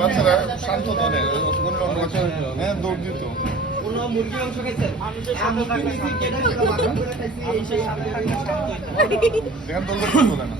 বাচ্চারা শান্ত ধরে হ্যাঁ দৌড় দিত কোনো মুরগি মাংস খাইছেন? আমি খাইছি, কেটে দিলাম, মাথা করে খাইছি, এই সেই দেখেন দৌড় দিতে বলে না